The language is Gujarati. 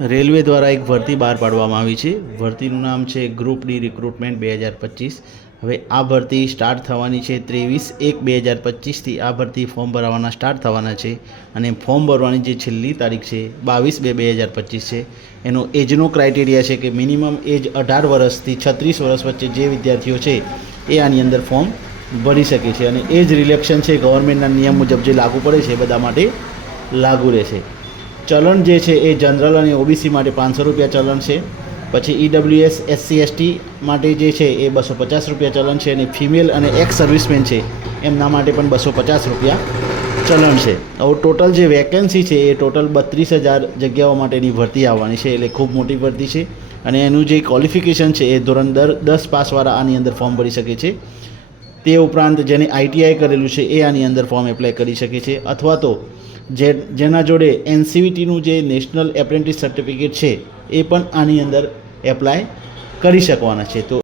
રેલવે દ્વારા એક ભરતી બહાર પાડવામાં આવી છે. ભરતીનું નામ છે ગ્રુપ ડી રિક્રુટમેન્ટ 2025. હવે આ ભરતી સ્ટાર્ટ થવાની છે 23/1/2025થી. આ ભરતી ફોર્મ ભરવાના સ્ટાર્ટ થવાના છે અને ફોર્મ ભરવાની જે છેલ્લી તારીખ છે 22/2/2025 છે. એનો એજનો ક્રાઇટેરિયા છે કે મિનિમમ એજ 18 વર્ષથી 36 વર્ષ વચ્ચે જે વિદ્યાર્થીઓ છે એ આની અંદર ફોર્મ ભરી શકે છે. અને એજ રિલેક્શન છે ગવર્મેન્ટના નિયમ મુજબ જે લાગુ પડે છે બધા માટે લાગુ રહેશે. ચલણ જે છે એ જનરલ અને ઓબીસી માટે 500 રૂપિયા ચલણ છે. પછી ઈડબ્લ્યુએસ SC ST માટે જે છે એ 250 રૂપિયા ચલણ છે. અને ફિમેલ અને એક્સ સર્વિસમેન છે એમના માટે પણ 250 રૂપિયા ચલણ છે. હવે ટોટલ જે વેકેન્સી છે એ ટોટલ 32,000 જગ્યાઓ માટેની ભરતી આવવાની છે. એટલે ખૂબ મોટી ભરતી છે. અને એનું જે ક્વોલિફિકેશન છે એ ધોરણ 10 પાસવાળા આની અંદર ફોર્મ ભરી શકે છે. તે ઉપરાંત જેને ITI કરેલું છે એ આની અંદર ફોર્મ એપ્લાય કરી શકે છે. અથવા તો જેના જોડે NCVTનું જે નેશનલ એપ્રેન્ટિસ સર્ટિફિકેટ છે એ પણ આની અંદર એપ્લાય કરી શકવાના છે. તો